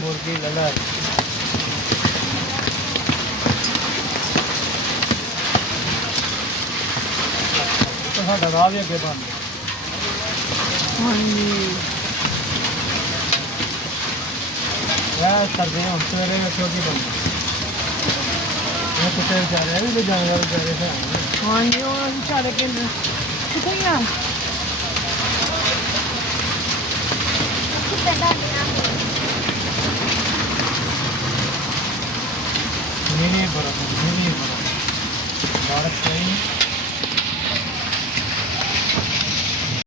मुर्गी ललर तो साडा राह भी अगे बंद हाँ जी वह करते हैं हम सवेरे छोटी बंद कुत्ते बेचारे भी तो जानवर बेचारे से हाँ जी वो सारे पिंड कितने गया मिनी बड़ा भारत